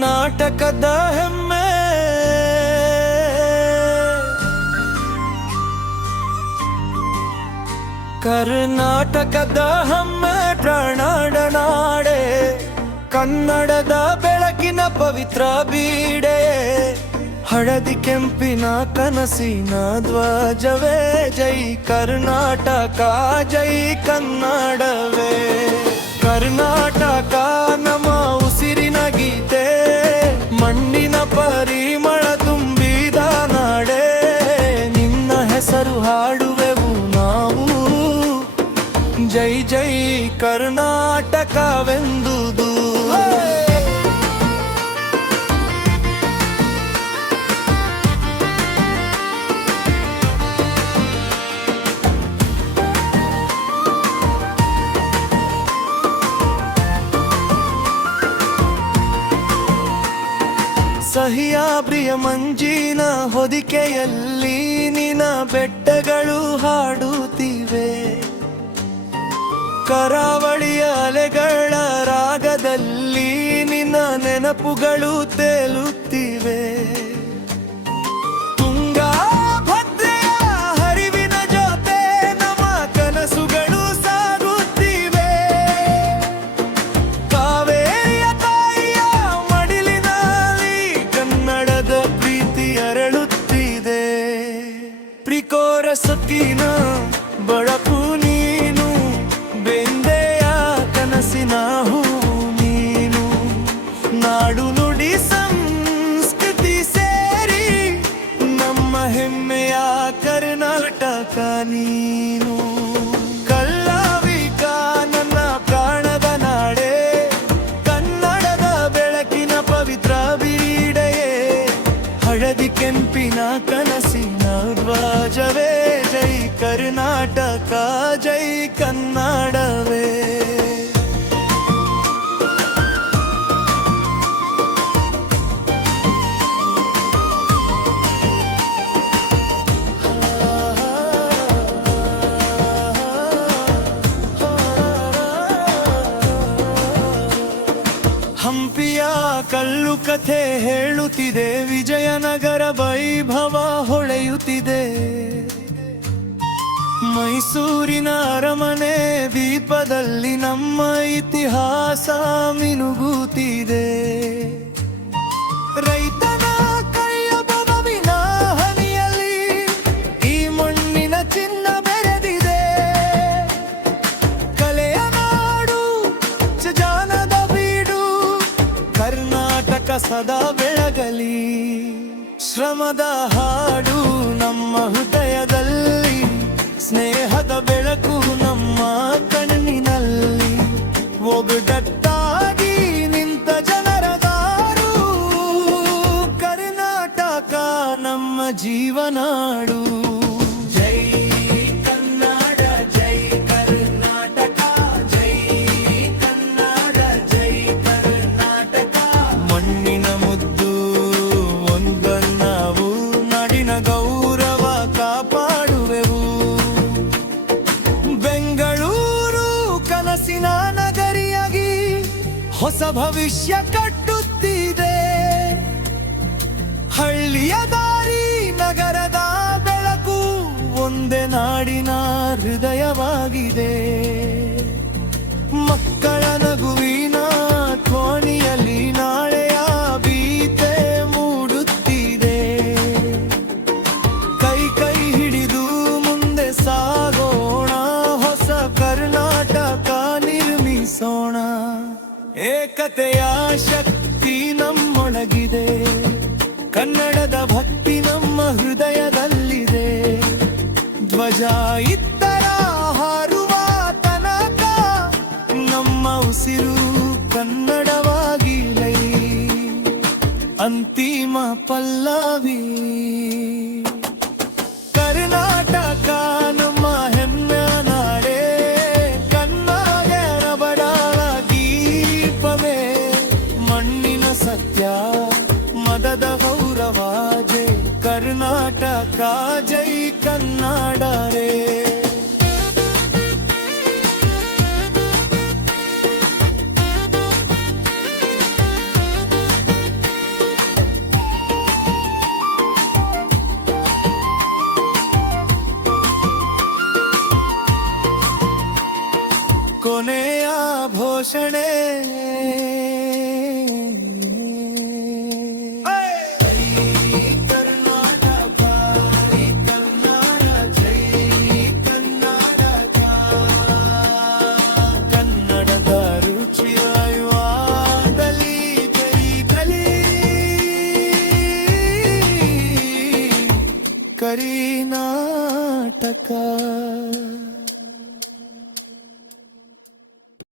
ಕರ್ನಾಟಕದ ಹೆಮ್ಮೆ, ಕರ್ನಾಟಕದ ಹೆಮ್ಮೆ ಪ್ರಾಣದ ನಾಡೆ, ಕನ್ನಡದ ಬೆಳಕಿನ ಪವಿತ್ರ ಬೀಡೆ, ಹಳದಿ ಕೆಂಪಿನ ಕನಸಿನ ಧ್ವಜವೇ, ಜೈ ಕರ್ನಾಟಕ ಜೈ ಕನ್ನಡವೇ. ಕರ್ನಾಟಕ ನಮ್ಮ ಉಸಿರಿನ ಗೀತೆ, ಮಣ್ಣಿನ ಪರಿಮಳ ತುಂಬಿದ ನಾಡೆ, ನಿನ್ನ ಹೆಸರು ಹಾಡುವೆವು ನಾವು, ಜೈ ಜೈ ಕರ್ನಾಟಕವೆಂದುದು. ಸಹ್ಯಾದ್ರಿಯ ಮಂಜಿನ ಹೊದಿಕೆಯಲ್ಲಿ ನಿನ್ನ ಬೆಟ್ಟಗಳು ಹಾಡುತ್ತಿವೆ, ಕರಾವಳಿಯ ಅಲೆಗಳ ರಾಗದಲ್ಲಿ ನಿನ್ನ ನೆನಪುಗಳು ತೇಲುತ್ತಿವೆ. ತುಂಗಾ ಭದ್ರೆಯ ಹರಿವಿನ ಜೊತೆ ನಮ್ಮ ಕನಸುಗಳು ಸಾಗುತ್ತಿವೆ, ಕಾವೇರಿಯ ತಾಯಿಯ ಮಡಿಲಿನಲ್ಲಿ ಕನ್ನಡದ ಪ್ರೀತಿ ಅರಳುತ್ತಿದೆ. ಪ್ರಿಕೋರ ಸೊಕ್ಕಿನ ಬಳಕು ನೀನು, ಬೆಂದೆಯ ಕನಸಿನ ಹೂ ನೀನು, ನಾಡು ನುಡಿ ಸಂಸ್ಕೃತಿ ಸೇರಿ ನಮ್ಮ ಹೆಮ್ಮೆಯ ಕರ್ನಾಟಕ ನೀನು. ಕಲ್ಲಾವಿಕ ನನ್ನ ಪ್ರಾಣದ ನಾಡೆ, ಕನ್ನಡದ ಬೆಳಕಿನ ಪವಿತ್ರ ಬೀಡೆಯೇ, ಹಳದಿ ಕೆಂಪಿನ ಕನಸಿನ ಧ್ವಜವೇ, ಜೈ ಕರ್ನಾಟಕ ಜೈ ಕನ್ನಡವೇ. ಹಂಪಿಯ ಕಲ್ಲು ಕಥೆ ಹೇಳುತ್ತಿದೆ, ವಿಜಯನಗರ ವೈಭವ ಹೊಳೆಯುತ್ತಿದೆ, ಮೈಸೂರಿನ ಅರಮನೆ ದೀಪದಲ್ಲಿ ನಮ್ಮ ಇತಿಹಾಸ ಮಿನುಗುತ್ತಿದೆ. ರೈತನ ಕೈಯ ಬದುವಿನ ಹನಿಯಲ್ಲಿ ಈ ಮಣ್ಣಿನ ಚಿನ್ನ ಬೆರೆದಿದೆ, ಕಲೆಯ ನಾಡು ಜಾನದ ಬೀಡು, ಕರ್ನಾಟಕ ಸದಾ ಬೆಳಗಲಿ. ಶ್ರಮದ ಹಾಡು ನಮ್ಮ ಹೃದಯದಲ್ಲಿ, ಸ್ನೇಹದ ಬೆಳಕು ನಮ್ಮ ಕಣ್ಣಿನಲ್ಲಿ, ಒಗ್ಗಟ್ಟಾಗಿ ನಿಂತ ಜನರ ದಾರು, ಕರ್ನಾಟಕ ನಮ್ಮ ಜೀವನಾಡು. ಜೈ ಕನ್ನಡ ಜೈ ಕರ್ನಾಟಕ, ಜೈ ಕನ್ನಡ ಜೈ ಕರ್ನಾಟಕ. ಮಣ್ಣಿನ ಮುದ್ದು ಒಂದನ್ನಾವು, ನಾಡಿನ ಗೌರವ ಕಾಪಾಡುವೆವು. ಬೆಂಗಳೂರು ಕನಸಿನ ನಗರಿಯಾಗಿ ಹೊಸ ಭವಿಷ್ಯ ಕಟ್ಟುತ್ತಿದೆ, ಹಳ್ಳಿಯ ದಾರಿ ನಗರದ ಬೆಳಕು, ಒಂದೇ ನಾಡಿನ ಹೃದಯವಾಗಿದೆ. ಮಕ್ಕಳ ನಗುವಿನ ಧ್ವನಿಯಲ್ಲಿ ನಾಳೆಯ ಗೀತೆ ಮೂಡುತ್ತಿದೆ, ಕೈ ಕೈ ಹಿಡಿದು ಮುಂದೆ ಸಾಗೋಣ, ಹೊಸ ಕರ್ನಾಟಕ ನಿರ್ಮಿಸೋಣ. ಏಕತೆಯ ಶಕ್ತಿ ನಮ್ಮೊಳಗಿದೆ, ಕನ್ನಡದ ಭಕ್ತಿ ನಮ್ಮ ಹೃದಯದಲ್ಲಿದೆ, ಧ್ವಜ ಇತ್ತರ ಹಾರುವ ತನಕ ನಮ್ಮ ಉಸಿರು ಕನ್ನಡವಾಗಿರಲಿ. ಅಂತಿಮ ಪಲ್ಲವಿ ಕರ್ನಾಟಕ ನಮ್ಮ ಹೆಮ್ಮೆಯ ನಾಡೆ, ಕನ್ನಡರ ಬಡಾಳ ದೀಪವೇ, ಮಣ್ಣಿನ ಸತ್ಯ ಮದದ ಗೌರವ, ಜೈ ಕರ್ನಾಟಕ ಜೈ ಕನ್ನಡ ರೇ. ಘೋಷಣೆ ಕರ್ನಾಟಕ ಜೈ ಕರ್ನಾಟಕ ಕನ್ನಡದ ರುಚಿಯಾಯುವಾಗಲಿ ಜೈ ಕರ್ನಾಟಕ